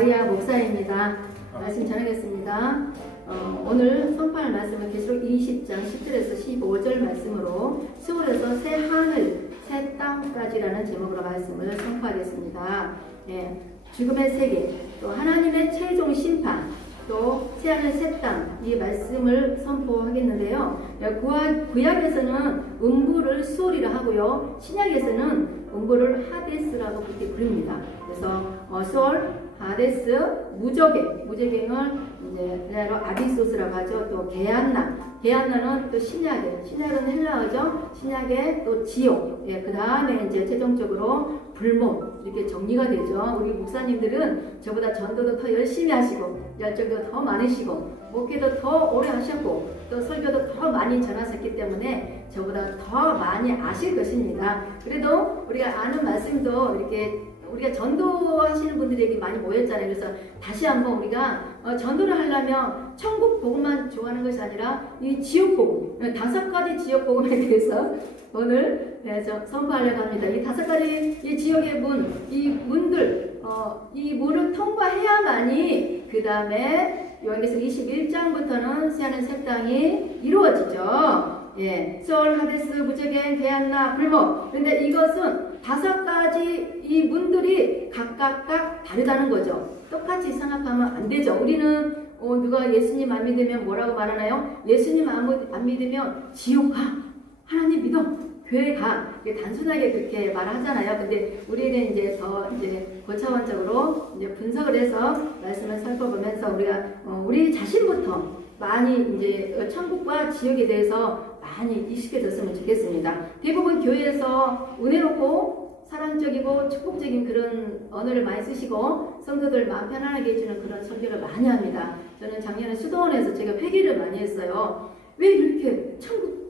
마리아 목사입니다. 말씀 전하겠습니다. 오늘 선포할 말씀은 계시록 20장 10절에서 15절 말씀으로 수월에서 새 하늘, 새 땅까지라는 제목으로 말씀을 선포하겠습니다. 죽음의 세계, 또 하나님의 최종 심판, 또 새하늘 새땅 이 말씀을 선포하겠는데요. 구약에서는 음부를 수월이라 하고요, 신약에서는 음부를 하데스라고 그렇게 부릅니다. 그래서 수월, 하데스, 무저갱을 이제 그대로 아비소스라고 하죠. 또 게한나는 또 신약은 헬라어죠. 신약의 또 지옥. 그 다음에 이제 최종적으로 불목 이렇게 정리가 되죠. 우리 목사님들은 저보다 전도도 더 열심히 하시고 열정도 더 많으시고 목회도 더 오래 하셨고 또 설교도 더 많이 전하셨기 때문에 저보다 더 많이 아실 것입니다. 그래도 우리가 아는 말씀도 이렇게 우리가 전도하시는 분들에게 많이 모였잖아요. 그래서 다시 한번 우리가 전도를 하려면 천국 복음만 좋아하는 것이 아니라 이 지옥 복음, 5가지 지옥 복음에 대해서 오늘 선포하려고 합니다. 이 5가지 이 지옥의 문, 이 문들, 이 문을 통과해야만이 그 다음에 요한계시록 21장부터는 새하늘 새 땅이 이루어지죠. 수월, 하데스, 무저갱, 게한나, 불목. 그런데 이것은 5가지 이 문들이 각각 다르다는 거죠. 똑같이 생각하면 안 되죠. 우리는 누가 예수님 안 믿으면 뭐라고 말하나요? 예수님 안 믿으면 지옥 가, 하나님 믿어, 교회 가. 단순하게 그렇게 말하잖아요. 근데 우리는 이제 더 고차원적으로 이제 분석을 해서 말씀을 살펴보면서 우리가 우리 자신부터 많이 이제 천국과 지옥에 대해서 많이 익숙해졌으면 좋겠습니다. 대부분 교회에서 은혜롭고 사랑적이고 축복적인 그런 언어를 많이 쓰시고 성도들 마음 편안하게 해주는 그런 설교를 많이 합니다. 저는 작년에 수도원에서 제가 회개를 많이 했어요. 왜 이렇게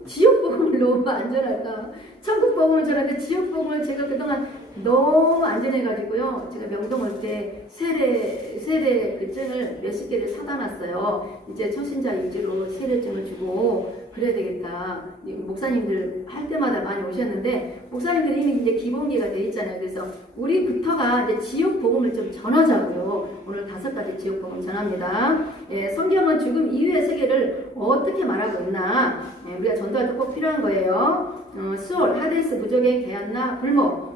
지옥 복음을 너무 안전할까? 천국 복음을 전하는데 지옥 복음을 제가 그동안 너무 안전해가지고요. 제가 명동 올 때 세례 그 증을 몇십 개를 사다 놨어요. 이제 초신자 위주로 세례증을 주고 그래야 되겠다. 목사님들 할 때마다 많이 오셨는데 목사님들이 이미 이제 기본기가 돼 있잖아요. 그래서 우리부터가 이제 지옥 복음을 좀 전하자고요. 오늘 5가지 지옥 복음 전합니다. 성경은 죽음 이후의 세계를 어떻게 말하고 있나? 우리가 전도할 때 꼭 필요한 거예요. 수월, 하데스, 무저갱, 게한나, 불목.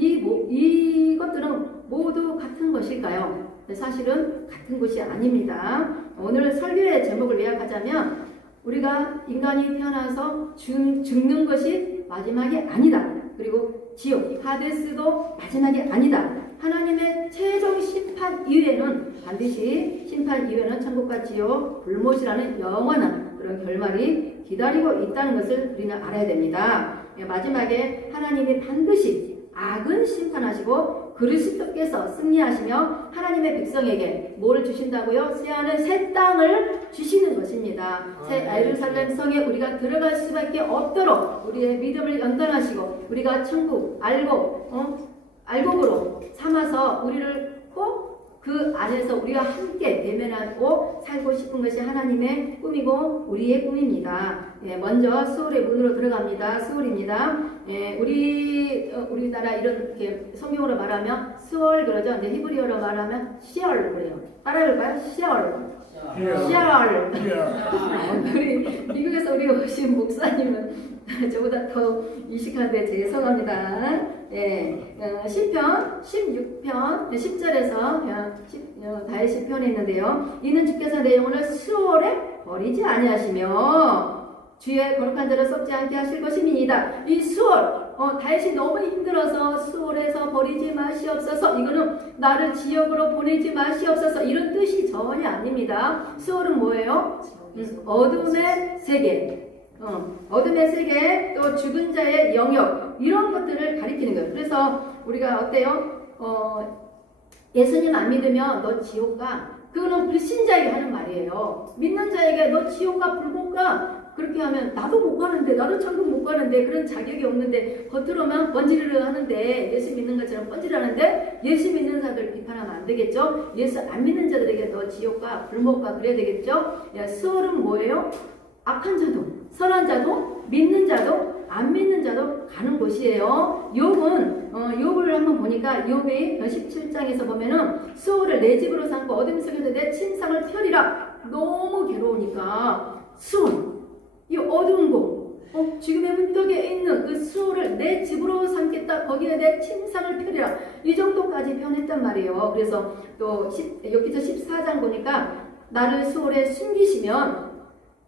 이것들은 모두 같은 것일까요? 사실은 같은 것이 아닙니다. 오늘 설교의 제목을 요약하자면 우리가 인간이 태어나서 죽는 것이 마지막이 아니다. 그리고 지옥, 하데스도 마지막이 아니다. 하나님의 최종 심판 이후에는 반드시 심판 이후에는 천국과 지옥, 불못이라는 영원한 그런 결말이 기다리고 있다는 것을 우리는 알아야 됩니다. 마지막에 하나님이 반드시 악은 심판하시고 그리스도께서 승리하시며 하나님의 백성에게 뭘 주신다고요? 새하늘 새 땅을 주시는 것입니다. 새 예루살렘 성에 우리가 들어갈 수밖에 없도록 우리의 믿음을 연단하시고 우리가 천국 알곡으로 삼아서 우리를 꼭 그 안에서 우리가 함께 대면하고 살고 싶은 것이 하나님의 꿈이고 우리의 꿈입니다. 먼저 수월의 문으로 들어갑니다. 수월입니다. 우리나라 이렇게 성경으로 말하면 수월 그러죠. 이제 히브리어로 말하면 시얼 그래요. 따라해볼까요? 시얼. 우리 미국에서 우리 오신 목사님은 저보다 더 이식한데 죄송합니다. 시편 16편 10절에서 다윗 시편에 있는데요. 이는 주께서 내 영혼을 수월에 버리지 아니하시며 주의 거룩한 자를 썩지 않게 하실 것임이니이다. 이 수월, 다윗이 너무 힘들어서 수월에서 버리지 마시옵소서. 이거는 나를 지옥으로 보내지 마시옵소서. 이런 뜻이 전혀 아닙니다. 수월은 뭐예요? 어둠의 세계. 어둠의 세계, 또 죽은 자의 영역, 이런 것들을 가리키는 거예요. 그래서 우리가 어때요? 예수님 안 믿으면 너 지옥 가. 그거는 불신자에게 하는 말이에요. 믿는 자에게 너 지옥 가, 불못 가. 그렇게 하면 나도 못 가는데, 나도 천국 못 가는데, 그런 자격이 없는데, 겉으로만 번지르르 하는데, 예수 믿는 것처럼 번지르르하는데, 예수 믿는 자들 비판하면 안 되겠죠? 예수 안 믿는 자들에게 너 지옥 가, 불못 가, 그래야 되겠죠? 수월은 뭐예요? 악한 자도 선한 자도 믿는 자도 안 믿는 자도 가는 곳이에요. 욥은 욥을 한번 보니까 욥이 17장에서 보면은 수월을 내 집으로 삼고 어둠 속에서 내 침상을 펴리라. 너무 괴로우니까 수월, 이 어두운 곳, 지금의 문턱에 있는 그 수월을 내 집으로 삼겠다. 거기에 내 침상을 펴리라. 이 정도까지 표현했단 말이에요. 그래서 또 욥기서 14장 보니까 나를 수월에 숨기시면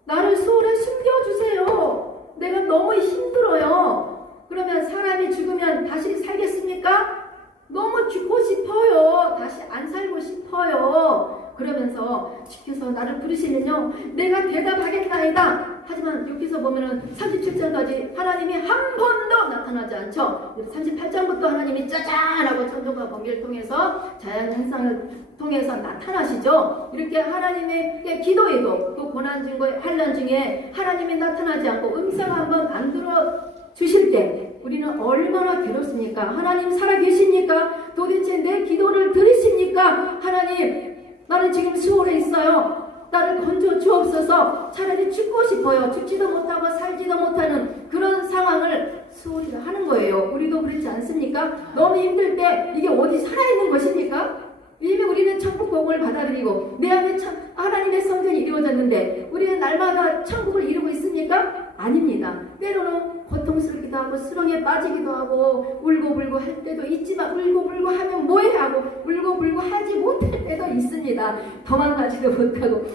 나를 수월에 숨겨주세요. 내가 너무 힘들어요. 그러면 사람이 죽으면 다시 살겠습니까? 너무 죽고 싶어요. 다시 안 살고 싶어요. 그러면서 주께서 나를 부르시면요 내가 대답하겠나이다. 하지만 여기서 보면은 37장까지 하나님이 한 번도 나타나지 않죠. 38장부터 하나님이 짜잔하고 천둥과 번개를 통해서 자연 현상을 통해서 나타나시죠. 이렇게 하나님의 기도에도 또 고난 중에 환난 중에 하나님이 나타나지 않고 음성 한번 안 들어 주실 때 우리는 얼마나 괴롭습니까? 하나님 살아계십니까? 도대체 내 기도를 들으십니까? 하나님 나는 지금 수월에 있어요. 나를 건져 주옵소서. 차라리 죽고 싶어요. 죽지도 못하고 살지도 못하는 그런 상황을 수월이라 하는 거예요. 우리도 그렇지 않습니까? 너무 힘들 때 이게 어디 살아있는 것입니까? 이미 우리는 천국 복음을 받아들이고 내 안에 하나님의 성전이 이루어졌는데 우리는 날마다 천국을 이루고 있습니까? 아닙니다. 때로는 고통스럽기도 하고 수렁에 빠지기도 하고 울고불고 할 때도 있지만 울고불고 하면 뭐해 하고 울고불고 하지 못할 때도 있습니다. 도망가지도 못하고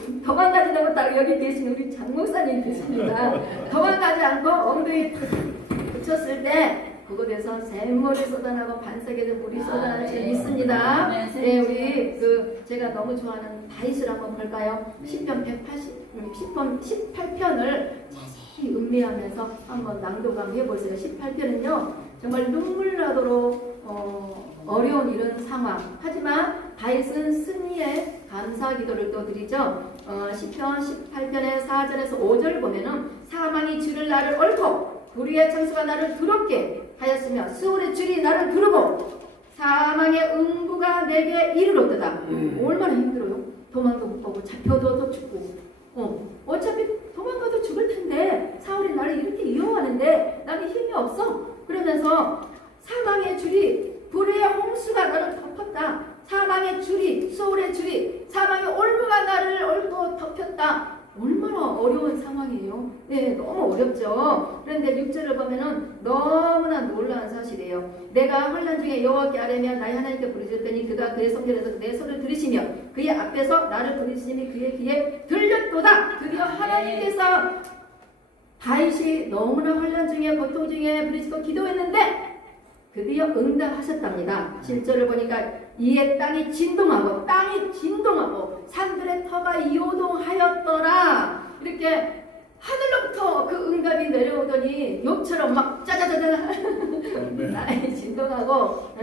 여기 계신 우리 장 목사님 계십니다. 도망가지 않고 엉덩이 붙였을 때 그곳에서 샘물이 쏟아나고 반석에서 물이 쏟아나는 게 있습니다. 네, 우리 제가 너무 좋아하는 다윗을 한번 볼까요? 시편 18편을 자세히 음미하면서 한번 낭독 한번 해보세요. 18편은요 정말 눈물 나도록 어려운 이런 상황. 하지만 다윗은 승리의 감사 기도를 또 드리죠. 시편 18편의 4절에서 5절 보면은 사망이 주를 나를 얽고 불의의 창수가 나를 두렵게 하였으며 수월의 줄이 나를 두르고 사망의 응부가 내게 이르렀도다. 얼마나 힘들어요. 도망도 못 가고 잡혀도 더 죽고 어차피 도망가도 죽을 텐데 사울이 나를 이렇게 이용하는데 나는 힘이 없어. 그러면서 사망의 줄이 불의의 홍수가 나를 덮었다. 사망의 줄이 수월의 줄이 사망의 올무가 나를 얽고 덮였다. 얼마나 어려운 상황이에요. 네, 너무 어렵죠. 그런데 6절을 보면은 너무나 놀라운 사실이에요. 내가 환난 중에 여호와께 아뢰며 나의 하나님께 부르짖었더니 그가 그의 성전에서 내 소리를 들으시며 그의 앞에서 나를 부르시니 그의 귀에 들렸도다. 드디어 하나님께서 다윗이 너무나 환난 중에 고통 중에 부르짖고 기도했는데 드디어 응답하셨답니다. 7절을 보니까 이에 땅이 진동하고 산들의 터가 요동하였더라. 이렇게 하늘로부터 그 응답이 내려오더니 욥처럼 막 짜자자자 땅이 진동하고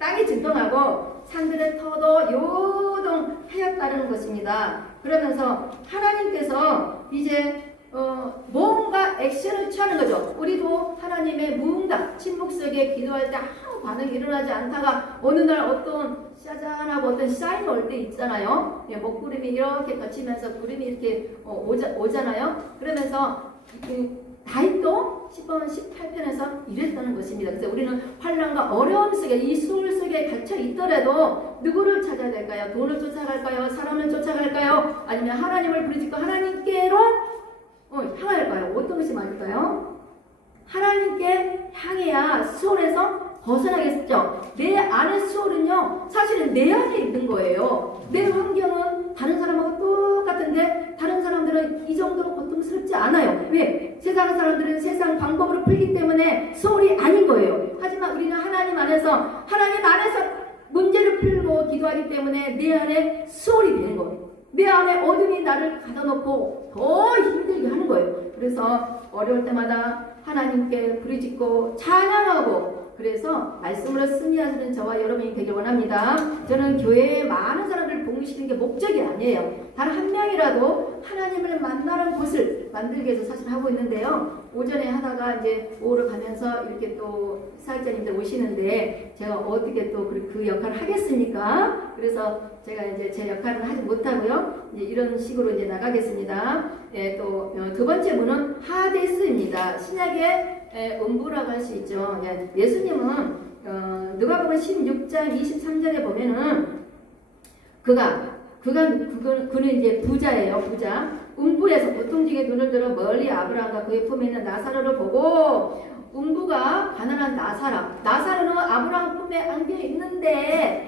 땅이 진동하고 산들의 터도 요동하였다는 것입니다. 그러면서 하나님께서 이제 뭔가 액션을 취하는 거죠. 우리도 하나님의 무응답, 침묵 속에 기도할 때 아무 반응이 일어나지 않다가 어느 날 어떤 짜잔하고 어떤 사인이 올 때 있잖아요. 먹구름이 이렇게 걷히면서 구름이 이렇게 오잖아요. 그러면서 다윗도 10번 18편에서 이랬다는 것입니다. 그래서 우리는 환난과 어려움 속에 이 수월 속에 갇혀 있더라도 누구를 찾아야 될까요? 돈을 쫓아갈까요? 사람을 쫓아갈까요? 아니면 하나님을 부르짖고 하나님께로 향할까요? 어떤 것이 맞을까요? 하나님께 향해야 수월에서 벗어나겠죠. 내 안의 수월은요 사실은 내 안에 있는 거예요. 내 환경은 다른 사람하고 똑같은데 다른 사람들은 이 정도로 고통스럽지 않아요. 왜? 세상 사람들은 세상 방법으로 풀기 때문에 수월이 아닌 거예요. 하지만 우리는 하나님 안에서 문제를 풀고 기도하기 때문에 내 안에 수월이 되는 거예요. 내 안에 어둠이 나를 가둬놓고 더 힘들게 하는 거예요. 그래서 어려울 때마다 하나님께 부르짖고 찬양하고 그래서 말씀으로 승리하시는 저와 여러분이 되길 원합니다. 저는 교회에 많은 사람들을 보시는 게 목적이 아니에요. 단 한 명이라도 하나님 하나님을 만나는 곳을 만들기 위해서 사실 하고 있는데요. 오전에 하다가 이제 오후로 가면서 이렇게 또 사역자님들 오시는데 제가 어떻게 또 그 역할을 하겠습니까? 그래서 제가 이제 제 역할을 하지 못하고요. 이제 이런 식으로 이제 나가겠습니다. 예, 또 두 번째 문은 하데스입니다. 신약의 음부라고 할 수 있죠. 예수님은 누가복음 16장 23절에 보면은 그는 이제 부자예요. 부자. 음부에서 고통중에 눈을 들어 멀리 아브라함과 그의 품에 있는 나사로를 보고 음부가 가난한 나사로는 아브라함 품에 안겨 있는데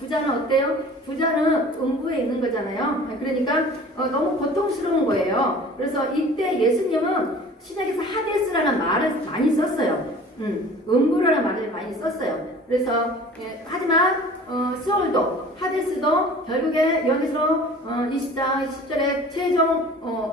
부자는 어때요? 부자는 음부에 있는 거잖아요. 그러니까 너무 고통스러운 거예요. 그래서 이때 예수님은 신약에서 하데스라는 말을 많이 썼어요. 음부라는 말을 많이 썼어요. 그래서 하지만 스월도 하데스도 결국에 여기서 20장 10절에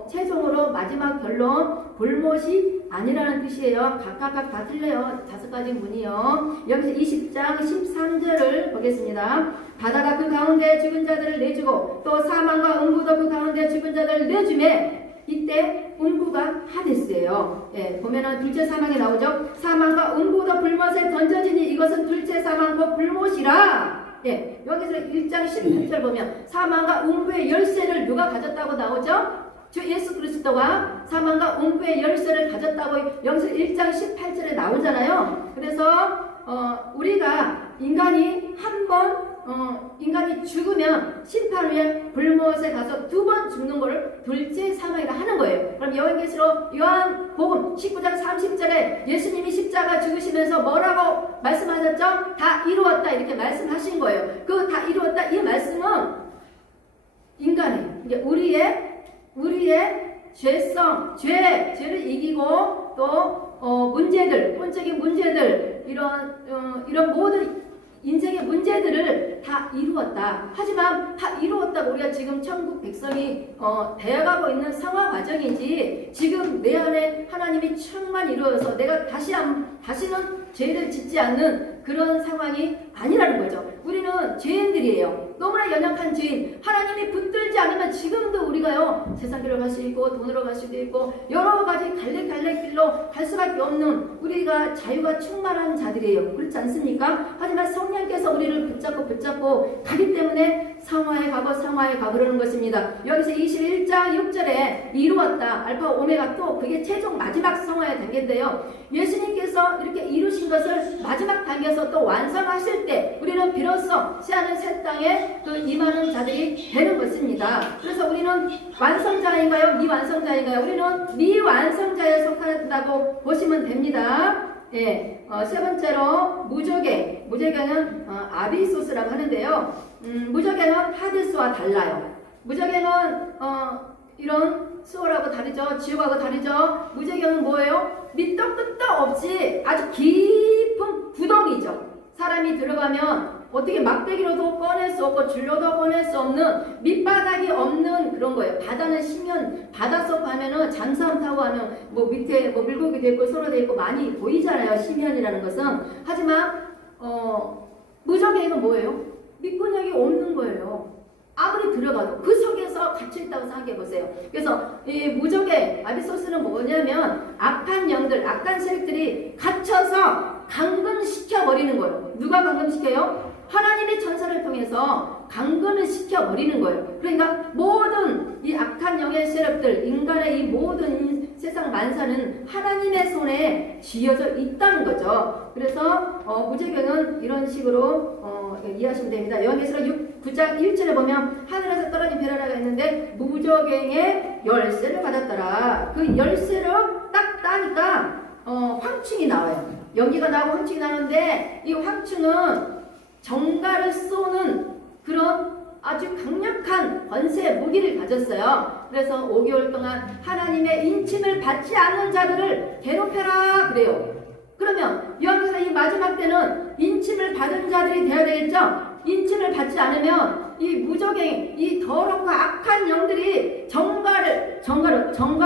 최종으로 마지막 결론 볼못이 아니라는 뜻이에요. 각각 다 틀려요. 5가지 문이요. 여기서 20장 13절을 보겠습니다. 바다가 그 가운데 죽은 자들을 내주고 또 사망과 음부도 그 가운데 죽은 자들을 내주매 이때 음부가 하데스예요. 예, 보면은 둘째 사망이 나오죠. 사망과 음부도 불못에 던져지니 이것은 둘째 사망과 불못이라. 예, 여기서 1장 16절 보면 사망과 음부의 열쇠를 누가 가졌다고 나오죠? 주 예수 그리스도가 사망과 음부의 열쇠를 가졌다고 여기서 1장 18절에 나오잖아요. 그래서 우리가 인간이 인간이 죽으면 심판 후에 불못에 가서 2번 죽는 것을 둘째 사망이라 하는 거예요. 그럼 요한복음 19장 30절에 예수님이 십자가 죽으시면서 뭐라고 말씀하셨죠? 다 이루었다 이렇게 말씀하신 거예요. 그 다 이루었다 이 말씀은 인간의 이제 우리의 죄를 이기고 또 문제들, 본적인 문제들 이런 모든 인생의 문제들을 다 이루었다. 하지만 다 이루었다고 우리가 지금 천국 백성이 되어가고 있는 상황 과정이지 지금 내 안에 하나님이 충만 이루어서 내가 다시는 죄를 짓지 않는 그런 상황이 아니라는 거죠. 우리는 죄인들이에요. 너무나 연약한 죄인. 하나님이 붙들지 않으면 지금도 우리가요 세상길로 갈 수 있고 돈으로 갈 수도 있고 여러 가지 갈래길로 갈 수밖에 없는 우리가 자유가 충만한 자들이에요. 그렇지 않습니까? 하지만 성령께서 우리를 붙잡고 가기 때문에 상하에 가고 그러는 것입니다. 여기서 21장 6절에 이루었다. 알파 오메가 또 그게 최종 마지막 성화의 단계인데요. 예수님께서 이렇게 이루신 것을 마지막 단계에서 또 완성하실 때 우리는 비로소 새하늘 새 땅에 그 임하는 자들이 되는 것입니다. 그래서 우리는 완성자인가요? 미완성자인가요? 우리는 미완성자에 속한다고 보시면 됩니다. 예, 세 번째로 무저갱은 아비소스라고 하는데요. 무저갱은 하데스와 달라요. 무저갱은 이런 수월하고 다르죠. 지옥하고 다르죠. 무저갱은 뭐예요? 밑도 끝도 없이 아주 깊은 구덩이죠. 사람이 들어가면 어떻게 막대기로도 꺼낼 수 없고 줄로도 꺼낼 수 없는 밑바닥이 없는 그런 거예요. 바다는 심연, 바닷속 가면은 잠수함 타고 하는 밑에 물고기도 있고 소라도 있고 많이 보이잖아요. 심연이라는 것은. 하지만 무저갱은 뭐예요? 밑구녕이 없는 거예요. 아무리 들어가도 그 속에서 갇혀있다고 생각해 보세요. 그래서 이 무저갱 아비소스는 뭐냐면 악한 영들, 악한 세력들이 갇혀서 강금시켜 버리는 거예요. 누가 강금시켜요? 하나님의 천사를 통해서 강금을 시켜버리는 거예요. 그러니까 모든 이 악한 영의 세력들, 인간의 이 모든 세상 만사는 하나님의 손에 쥐어져 있다는 거죠. 그래서 무저갱은 이런 식으로 이해하시면 됩니다. 요한계시록 9장 1절에 보면 하늘에서 떨어진 별 하나가 있는데 무저갱의 열쇠를 받았더라. 그 열쇠를 딱 따니까 황충이 나와요. 연기가 나오고 황충이 나는데 이 황충은 정갈을 쏘는 그런 아주 강력한 권세 무기를 가졌어요. 그래서 5개월 동안 하나님의 인침을 받지 않는 자들을 괴롭혀라 그래요. 그러면 여기서 이 마지막 때는 인침을 받은 자들이 되어야 되겠죠. 인침을 받지 않으면 이 무저갱, 이 더럽고 악한 영들이 정갈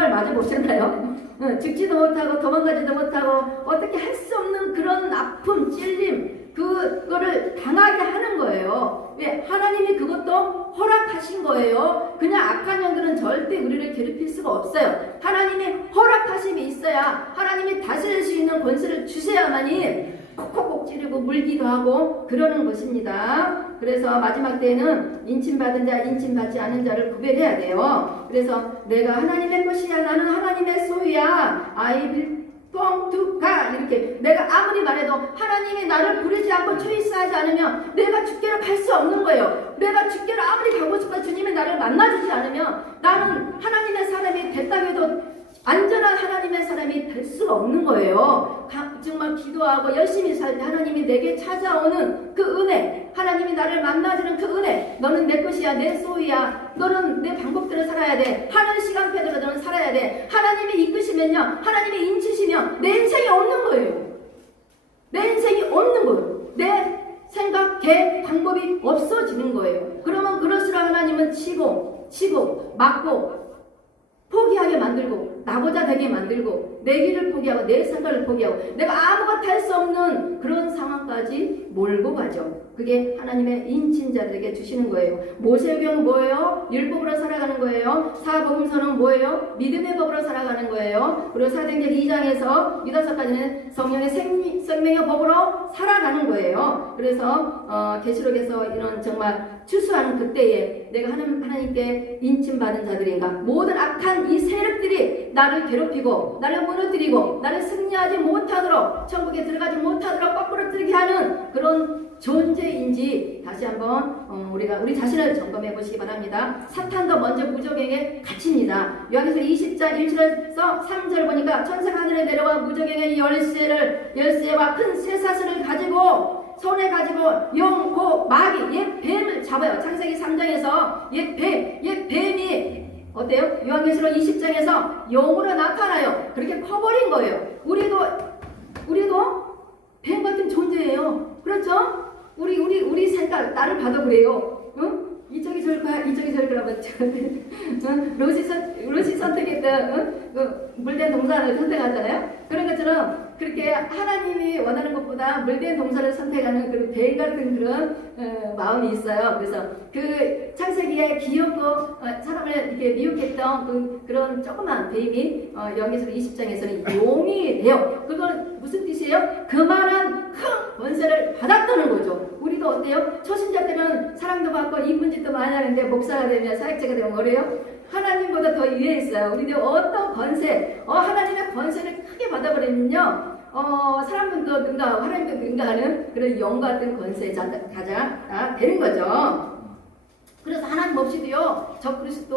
맞아보셨나요? 죽지도 못하고 도망가지도 못하고 어떻게 할 수 없는 그런 아픔, 찔림 그거를 당하게 하는 거예요. 왜? 하나님이 그것도 허락하신 거예요. 그냥 악한 영들은 절대 우리를 괴롭힐 수가 없어요. 하나님의 허락하심이 있어야 하나님이 다스릴 수 있는 권세를 주셔야만이 콕콕콕 찌르고 물기도 하고 그러는 것입니다. 그래서 마지막 때에는 인침받은 자, 인침받지 않은 자를 구별해야 돼요. 그래서 내가 하나님의 것이야, 나는 하나님의 소유야, I belong to God, 이렇게 내가 아무리 말해도 하나님이 나를 부르지 않고 초이스하지 않으면 내가 주께로 갈 수 없는 거예요. 내가 주께로 아무리 가고 싶어 주님이 나를 만나주지 않으면 나는 하나님의 사람이 됐다고 해도 안전한 하나님의 사람이 될 수가 없는 거예요. 정말 기도하고 열심히 살 때 하나님이 내게 찾아오는 그 은혜, 하나님이 나를 만나주는 그 은혜, 너는 내 것이야, 내 소유야, 너는 내 방법대로 살아야 돼, 하는 시간표대로 너는 살아야 돼, 하나님이 이끄시면요, 하나님이 인치시면 내 인생이 없는 거예요. 내 인생이 없는 거예요. 내 생각, 계획, 방법이 없어지는 거예요. 그러면 그럴수록 하나님은 치고 막고 포기하게 만들고 나고자 되게 만들고 내 길을 포기하고 내 생각을 포기하고 내가 아무것도 할 수 없는 그런 상황까지 몰고 가죠. 그게 하나님의 인친자들에게 주시는 거예요. 모세오경은 뭐예요? 율법으로 살아가는 거예요. 사복음서는 뭐예요? 믿음의 법으로 살아가는 거예요. 그리고 사도행전 2장에서 유다서까지는 성령의 생명의 법으로 살아가는 거예요. 그래서 계시록에서 이런 정말 추수하는 그때에 내가 하나님께 인침받은 자들인가, 모든 악한 이 세력들이 나를 괴롭히고 나를 무너뜨리고 나를 승리하지 못하도록, 천국에 들어가지 못하도록 거꾸로 들게 하는 그런 존재인지 다시 한번 우리 자신을 점검해 보시기 바랍니다. 사탄도 먼저 무저갱에 갇힙니다. 요한계시록 20장 1절에서 3절 보니까 천사가 하늘에 내려와 무저갱의 열쇠와 큰 쇠사슬을 가지고 손에 가지고 영, 고, 마귀, 옛 뱀을 잡아요. 창세기 3장에서 옛 뱀이 어때요? 요한계시록 20장에서 영으로 나타나요. 그렇게 커버린 거예요. 우리도 뱀 같은 존재예요. 그렇죠? 우리 생각, 나를 봐도 그래요. 응? 이쪽이 좋을 거야, 이쪽이 좋을 거라고. 롯이 선택했던 물된 동산을 선택하잖아요. 그런 것처럼 그렇게 하나님이 원하는 것보다 물된 동산을 선택하는 그런 뱀 같은 그런 마음이 있어요. 그래서 그 창세기에 귀엽고 사람을 이렇게 미혹했던 그런 조그만 뱀이 요한계시록 20장에서는 용이 돼요. 그건 무슨 뜻이에요? 그만한 큰 권세를 받았다는 거죠. 우리도 어때요? 초신자 때는 사랑도 받고 이쁜 짓도 많이 하는데 목사가 되면 사역자가 되면 뭐래요? 하나님보다 더 위에 있어요. 우리도 어떤 권세, 하나님의 권세를 크게 받아버리면요, 사람들도 능가하고 하나님도 능가하는 그런 영 같은 권세자가 되는 거죠. 그래서 하나님 없이도요, 적그리스도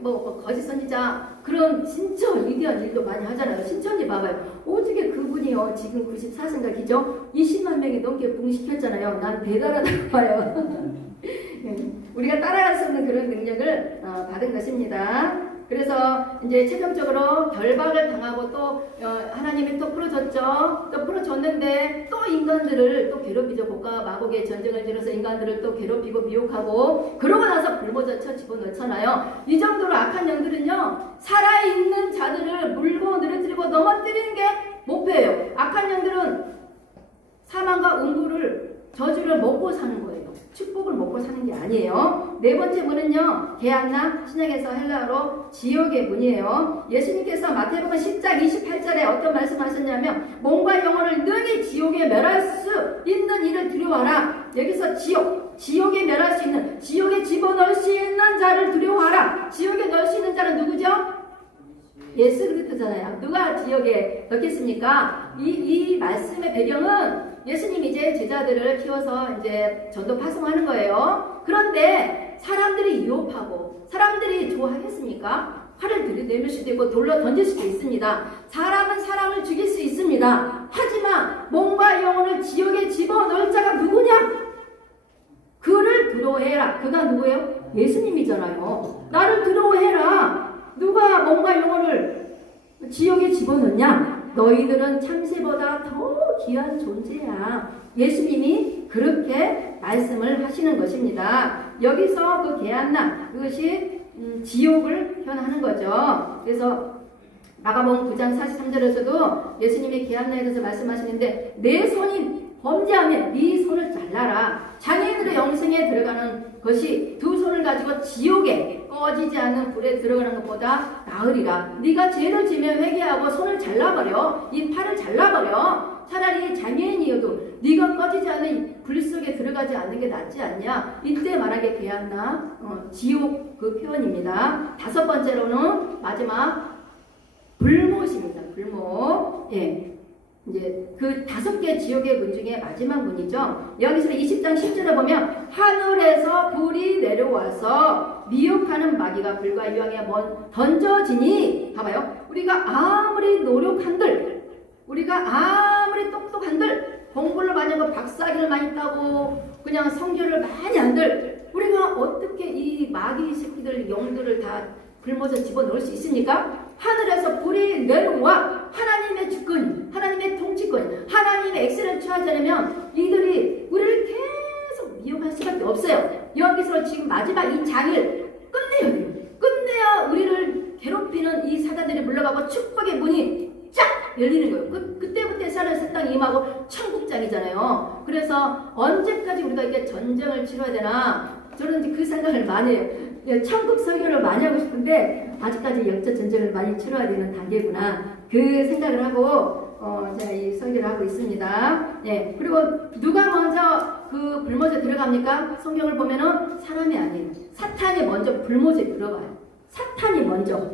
뭐 거짓 선지자 그런 신천 위대한 일도 많이 하잖아요. 신천지 봐봐요. 어떻게 그분이요 지금 94세인가 기죠? 20만 명이 넘게 부흥시켰잖아요. 난 대단하다고 봐요. 우리가 따라갈 수 없는 그런 능력을 받은 것입니다. 그래서 이제 최종적으로 결박을 당하고 또 하나님이 또 풀어줬죠. 또 풀어줬는데 또 인간들을 또 괴롭히죠. 복과 마곡의 전쟁을 지어서 인간들을 또 괴롭히고 미혹하고, 그러고 나서 불모저쳐 집어넣잖아요. 이 정도로 악한 영들은요, 살아있는 자들을 물고 늘어뜨리고 넘어뜨리는 게 목표예요. 악한 영들은 사망과 음부를, 저주를 먹고 사는 거예요. 축복을 먹고 사는 게 아니에요. 네 번째 문은요, 게한나, 신약에서 헬라어로 지옥의 문이에요. 예수님께서 마태복음 10장 28절에 어떤 말씀하셨냐면, 몸과 영혼을 능히 지옥에 멸할 수 있는 이를 두려워하라. 여기서 지옥에 멸할 수 있는, 지옥에 집어넣을 수 있는 자를 두려워하라. 지옥에 넣을 수 있는 자는 누구죠? 예수 그리스도잖아요. 누가 지옥에 넣겠습니까? 이 말씀의 배경은 예수님이 이제 제자들을 키워서 이제 전도 파송하는 거예요. 그런데 사람들이 유혹하고 사람들이 좋아하겠습니까? 활을 들이댈 수도 있고 돌로 던질 수도 있습니다. 사람은 사람을 죽일 수 있습니다. 하지만 몸과 영혼을 지옥에 집어넣을 자가 누구냐? 그를 두려워해라. 그가 누구예요? 예수님이잖아요. 나를 두려워해라. 누가 몸과 영혼을 지옥에 집어넣냐? 너희들은 참새보다 더 귀한 존재야. 예수님이 그렇게 말씀을 하시는 것입니다. 여기서 그 게한나, 그것이 지옥을 표현하는 거죠. 그래서 마가복음 9장 43절에서도 예수님이 게한나에 대해서 말씀하시는데, 내 손이 범죄하면 네 손을 잘라라. 장애인들의 영생에 들어가는 것이 두 손을 가지고 지옥에 꺼지지 않는 불에 들어가는 것보다 나으리라. 네가 죄를 지면 회개하고 손을 잘라버려. 이 팔을 잘라버려. 차라리 장애인이어도 네가 꺼지지 않는 불 속에 들어가지 않는 게 낫지 않냐. 이때 말하게 개한나 지옥 그 표현입니다. 다섯 번째로는 마지막 불못입니다. 불못. 예. 이제 그 다섯 개 지옥의 문 중에 마지막 문이죠. 여기서 20장 10절에 보면 하늘에서 불이 내려와서 미혹하는 마귀가 불과 이왕에 던져지니, 봐봐요. 우리가 아무리 노력한들, 우리가 아무리 똑똑한들, 공부를 많이 하고 박사학위를 많이 따고 그냥 성교를 많이 한들, 우리가 어떻게 이 마귀 새끼들 영들을 다 불못에 집어넣을 수 있습니까? 하늘에서 불이 내려와 하나님의 주권, 하나님의 통치권, 하나님의 액션을 취하지 않으면 이들이 우리를 계속 미혹할 수밖에 없어요. 여기서 지금 마지막 이 장을 끝내야 돼요. 끝내야 우리를 괴롭히는 이 사단들이 물러가고 축복의 문이 쫙 열리는 거예요. 그때부터 하늘의 땅이 임하고 천국장이잖아요. 그래서 언제까지 우리가 이게 전쟁을 치러야 되나? 저는 이제 그 생각을 많이 해요. 천국 설교를 많이 하고 싶은데 아직까지 영적 전쟁을 많이 치러야 되는 단계구나. 그 생각을 하고 제가 이 설교를 하고 있습니다. 예. 그리고 누가 먼저 그 불못에 들어갑니까? 성경을 보면은 사람이 아니에요. 사탄이 먼저 불못에 들어가요. 사탄이 먼저.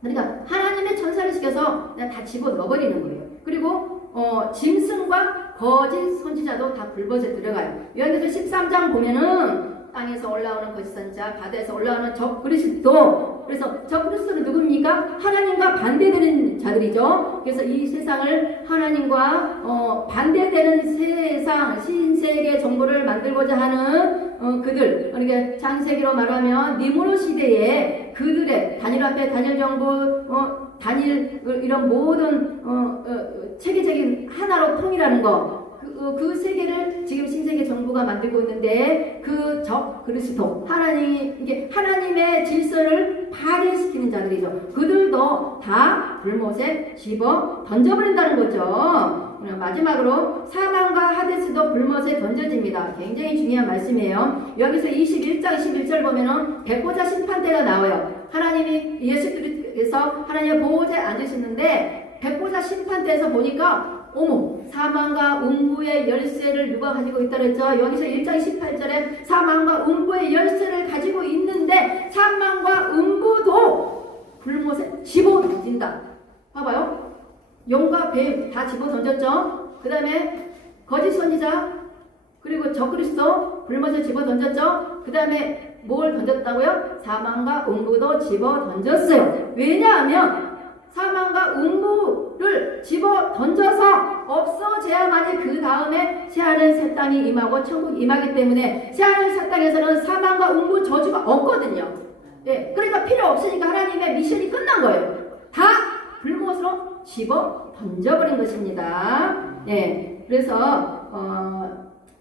그러니까 하나님의 천사를 시켜서 그냥 다 집어 넣어버리는 거예요. 그리고 짐승과 거짓 선지자도 다 불못에 들어가요. 여기서 13장 보면은 땅에서 올라오는 거짓선자, 바다에서 올라오는 적그리스도. 그래서 적그리스도는 누굽니까? 하나님과 반대되는 자들이죠. 그래서 이 세상을 하나님과 반대되는 세상, 신세계 정보를 만들고자 하는 그들. 그러니까 창세기로 말하면 니무롯 시대에 그들의 단일 앞에 단일 정보, 단일 이런 모든 체계적인 하나로 통일하는 거. 그 세계를 지금 신세계 정부가 만들고 있는데 그 적 그리스도 하나님 이게 하나님의 질서를 파괴시키는 자들이죠. 그들도 다 불못에 집어 던져버린다는 거죠. 마지막으로 사망과 하데스도 불못에 던져집니다. 굉장히 중요한 말씀이에요. 여기서 21장 11절 보면은 백보자 심판대가 나와요. 하나님이 예수 그리스도께서 하나님의 보호자에 앉으시는데 백보자 심판대에서 보니까 어머, 사망과 음부의 열쇠를 누가 가지고 있다 그랬죠? 여기서 1장 18절에 사망과 음부의 열쇠를 가지고 있는데 사망과 음부도 불못에 집어 던진다. 봐봐요. 용과 뱀 다 집어 던졌죠? 그 다음에 거짓 선지자 그리고 적그리스도 불못에 집어 던졌죠? 그 다음에 뭘 던졌다고요? 사망과 음부도 집어 던졌어요. 왜냐하면 사망과 음부를 집어 던져서 없어져야만이 그 다음에 새하늘 새 땅이 임하고 천국이 임하기 때문에 새하늘 새 땅에서는 사망과 음부 저주가 없거든요. 예, 그러니까 필요 없으니까 하나님의 미션이 끝난 거예요. 다 불못으로 집어 던져버린 것입니다. 예, 그래서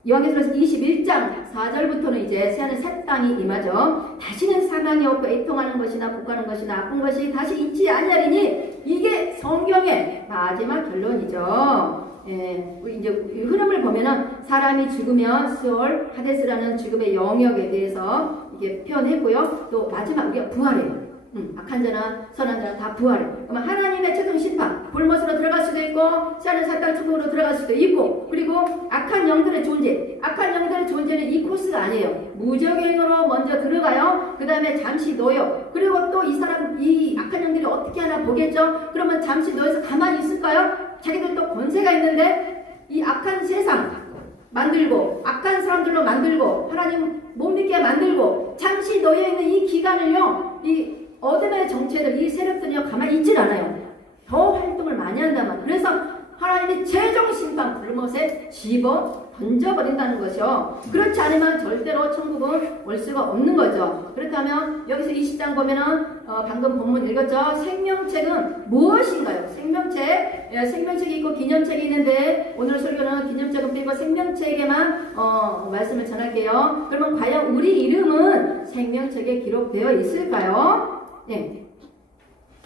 여기서 21장 4절부터는 이제 새하늘 새 땅이 임하죠. 다시는 사망이 없고 애통하는 것이나 복하는 것이나 아픈 것이 다시 있지 아니하리니 이게 성경의 마지막 결론이죠. 예, 이제 흐름을 보면은 사람이 죽으면 스올 하데스라는 죽음의 영역에 대해서 이게 표현했고요. 또 마지막 우리가 부활해요. 악한 자나 선한 자나 다 부활해. 그러면 하나님의 최종 심판, 불못으로 들어갈 수도 있고 새하늘 새 땅 천국으로 들어갈 수도 있고, 그리고 악한 영들의 존재, 악한 영들의 존재는 이 코스가 아니에요. 무적행으로 먼저 들어가요. 그 다음에 잠시 놓여. 그리고 또 이 사람, 이 악한 영들이 어떻게 하나 보겠죠. 그러면 잠시 놓여서 가만히 있을까요? 자기들 또 권세가 있는데 이 악한 세상 만들고 악한 사람들로 만들고 하나님 못 믿게 만들고 잠시 놓여있는 이 기간을요, 이 어둠의 정체들, 이 세력들이요 가만히 있질 않아요. 더 활동을 많이 한다만. 그래서 하나님이 최종 심판 불못에 집어 던져버린다는 것이요. 그렇지 않으면 절대로 천국은 올 수가 없는 거죠. 그렇다면 여기서 20장 보면은 방금 본문 읽었죠. 생명책은 무엇인가요? 생명책, 생명책이 있고 기념책이 있는데 오늘 설교는 기념책은 빼고 생명책에만 말씀을 전할게요. 그러면 과연 우리 이름은 생명책에 기록되어 있을까요? 네.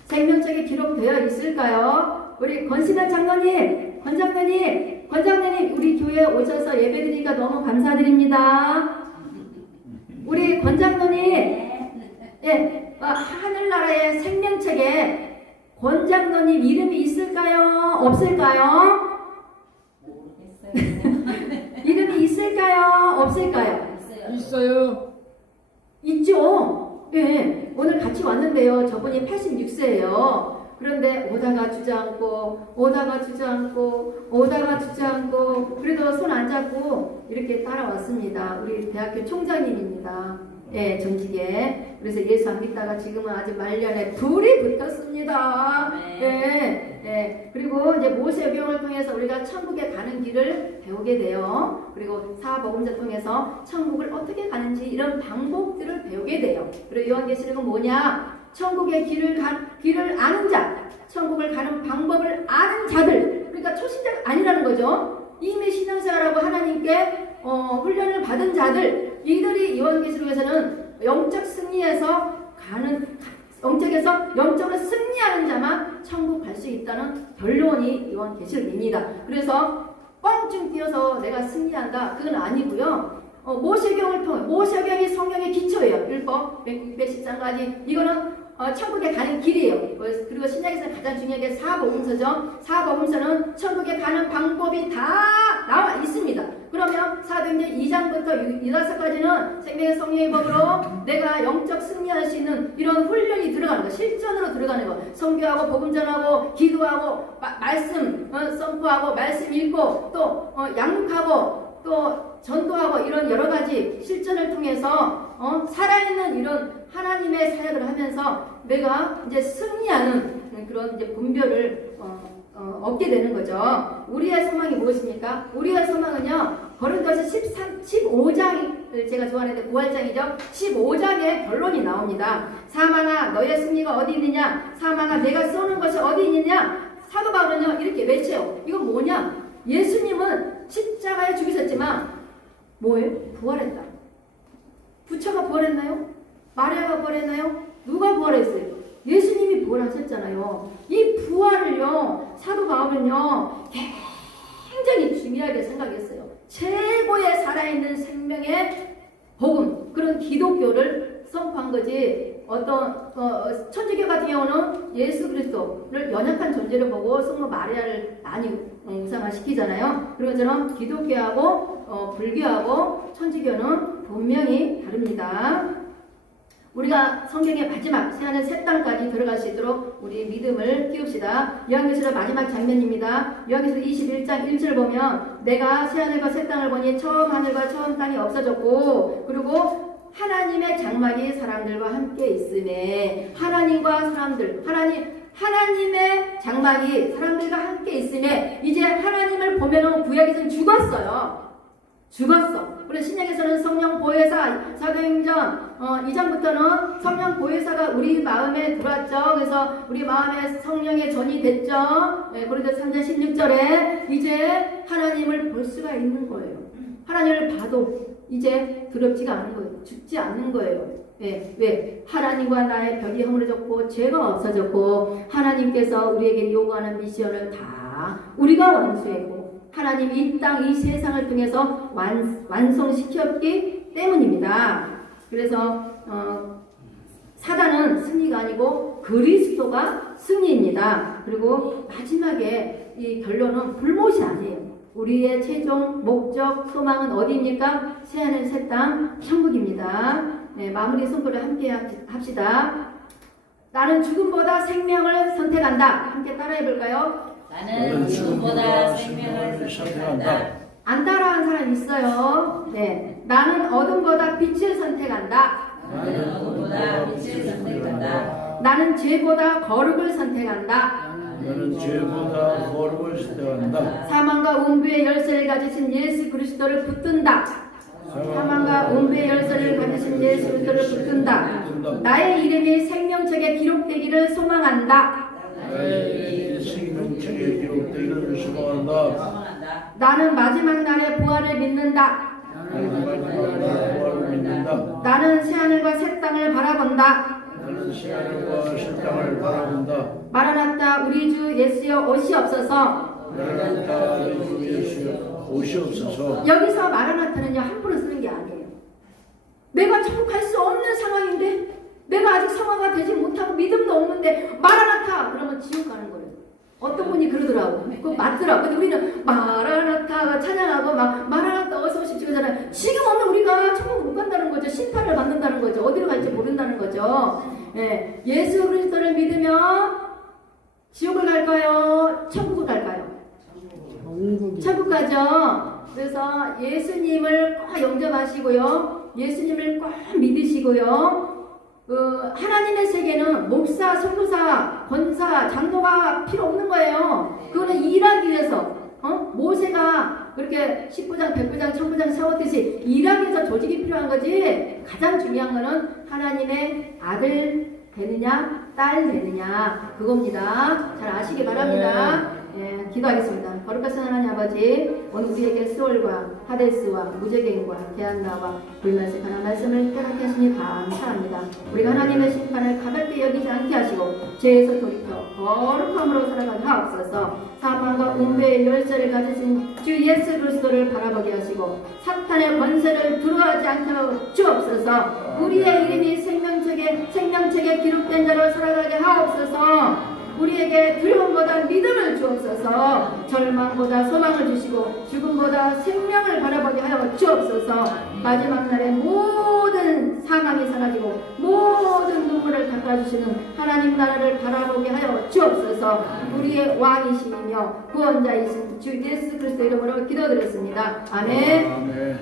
생명책에 기록되어 있을까요? 우리 권신현 장로님, 권장로님 우리 교회에 오셔서 예배드리니까 너무 감사드립니다. 우리 권장로님 하늘나라의 생명책에 권장로님 이름이 있을까요? 없을까요? 이름이 있을까요? 없을까요? 있어요. 있죠. 네, 오늘 같이 왔는데요. 저분이 86세예요. 그런데 오다가 주저앉고 그래도 손 안 잡고 이렇게 따라왔습니다. 우리 대학교 총장님입니다. 예, 정직에. 그래서 예수 안 믿다가 지금은 아주 말년에 둘이 붙었습니다. 예, 예. 그리고 이제 모세병을 통해서 우리가 천국에 가는 길을 배우게 돼요. 그리고 사복음서 통해서 천국을 어떻게 가는지 이런 방법들을 배우게 돼요. 그리고 요한계시록은 뭐냐? 천국의 길을 아는 자, 천국을 가는 방법을 아는 자들. 그러니까 초신자가 아니라는 거죠. 이미 신앙생활하고 하나님께 훈련을 받은 자들, 이들이 요한계시록에서는 영적에서 영적으로 승리하는 자만 천국 갈 수 있다는 결론이 요한계시록입니다. 그래서 뻥충 뛰어서 내가 승리한다, 그건 아니고요. 모세경을 통해, 모세경이 성경의 기초예요. 율법 113가지. 이거는 천국에 가는 길이에요. 그리고 신약에서 가장 중요한 게 사복음서죠. 사복음서는 천국에 가는 방법이 다 나와 있습니다. 그러면 사도행전 2장부터 2~5까지는 생명의 성령의 법으로 내가 영적 승리할 수 있는 이런 훈련이 들어가는 거, 실전으로 들어가는 거, 선교하고 복음 전하고 기도하고 말씀 선포하고 말씀 읽고 또 양육하고 또 전도하고 이런 여러 가지 실전을 통해서 살아있는 이런 하나님의 사역을 하면서 내가 이제 승리하는 그런 이제 분별을 얻게 되는 거죠. 우리의 소망이 무엇입니까? 우리의 소망은요, 고린도서 15장을 제가 좋아하는데 부활장이죠. 15장에 결론이 나옵니다. 사망아 너의 승리가 어디 있느냐? 사망아 내가 쏘는 것이 어디 있느냐? 사도 바울은요 이렇게 외쳐요. 이건 뭐냐? 예수님은 십자가에 죽으셨지만 뭐예요? 부활했다. 부처가 부활했나요? 마리아가 부활했나요? 누가 부활했어요? 예수님이 부활하셨잖아요. 이 부활을요, 사도 바울은요, 굉장히 중요하게 생각했어요. 최고의 살아있는 생명의 복음, 그런 기독교를 선포한 거지. 어떤 천주교 같은 경우는 예수 그리스도를 연약한 존재로 보고 성모 마리아를 많이 우상화시키잖아요. 그런 것처럼 기독교하고 불교하고 천주교는 분명히 다릅니다. 우리가 성경의 마지막 새하늘 새 땅까지 들어갈 수 있도록 우리 믿음을 키웁시다. 요한계시록 마지막 장면입니다. 요한계시록 21장 1절 보면 내가 새하늘과 새 땅을 보니 처음 하늘과 처음 땅이 없어졌고, 그리고 하나님의 장막이 사람들과 함께 있음에, 하나님과 사람들, 하나님의 장막이 사람들과 함께 있음에, 이제 하나님을 보면은 구약에서는 죽었어요. 그리고 신약에서는 성령 보혜사, 사도행전 2장부터는 성령 보혜사가 우리 마음에 들어왔죠. 그래서 우리 마음에 성령의 전이 됐죠. 고린도서 3장 16절에 이제 하나님을 볼 수가 있는 거예요. 하나님을 봐도 이제 두렵지가 않은 거예요. 죽지 않는 거예요. 왜? 하나님과 나의 벽이 허물어졌고 죄가 없어졌고 하나님께서 우리에게 요구하는 미션을 다 우리가 완수했고 하나님 이 땅, 이 세상을 통해서 완성시켰기 때문입니다. 그래서 사단은 승리가 아니고 그리스도가 승리입니다. 그리고 마지막에 이 결론은 불못이 아니에요. 우리의 최종 목적, 소망은 어디입니까? 새하늘 새 땅, 천국입니다. 네, 마무리 선포를 함께 합시다. 나는 죽음보다 생명을 선택한다. 함께 따라해 볼까요? 나는 죽음보다 생명을 선택한다. 안 따라한 사람 있어요. 네, 나는 어둠보다 빛을 선택한다. 나는 어둠보다 빛을 선택한다. 나는 죄보다 거룩을 선택한다. 나는 죄보다 거룩을 선택한다. 사망과 운부의 열쇠를 가지신 예수 그리스도를 붙든다. 사망과 운부의 열쇠를 가지신 예수 그리스도를 붙든다. 나의 이름이 생명책에 기록되기를 소망한다. 나의 생명책에 기록되기를 소망한다. 나는 마지막 날의 부활을 믿는다. 나는 새하늘과 새 땅을 바라본다. 나는 새하늘과 새 땅을 바라본다. 마라나타 우리 주 예수여 오시옵소서. 마라나타 우리 주 예수여 오시옵소서. 여기서 마라나타는요 함부로 쓰는 게 아니에요. 내가 천국 갈 수 없는 상황인데 내가 아직 성화가 되지 못하고 믿음도 없는데 마라나타 그러면 지옥 가는 거예요. 어떤 분이 그러더라고. 그거 맞더라고. 근데 우리는 마라나타 찬양하고 막 마라나타 어서 오십시오 그러잖아요. 지금 오늘 우리가 천국 못 간다는 거죠. 심판을 받는다는 거죠. 어디로 갈지 모른다는 거죠. 예, 예수 그리스도를 믿으면 지옥을 갈까요? 천국을 갈까요? 천국 가죠. 그래서 예수님을 꼭 영접하시고요. 예수님을 꼭 믿으시고요. 하나님의 세계는 목사, 선교사, 권사, 장로가 필요 없는 거예요. 그거는 일하기 위해서 모세가 그렇게 10부장, 100부장, 1000부장 세웠듯이 일하기 위해서 조직이 필요한 거지. 가장 중요한 거는 하나님의 아들 되느냐 딸 되느냐 그겁니다. 잘 아시기 바랍니다. 예, 기도하겠습니다. 거룩하신 하나님 아버지, 오늘 우리에게 스월과 하데스와 무제갱과 대한나와 불면식 하나 말씀을 깨닫게 하시니 감사합니다. 우리가 하나님의 심판을 가볍게 여기지 않게 하시고 죄에서 돌이켜 거룩함으로 살아가게 하옵소서. 사망과 운배의 열쇠를 가지신 주 예수 그리스도를 바라보게 하시고 사탄의 권세를 두려워하지 않게 하여 주옵소서. 우리의 이름이 생명책에 기록된 자로 살아가게 하옵소서. 우리에게 두려움보다 믿음을 주옵소서. 절망보다 소망을 주시고 죽음보다 생명을 바라보게 하여 주옵소서. 마지막 날에 모든 사망이 사라지고 모든 눈물을 닦아주시는 하나님 나라를 바라보게 하여 주옵소서. 우리의 왕이시며 구원자이신 주 예수 그리스도 이름으로 기도드렸습니다. 아멘. 아멘.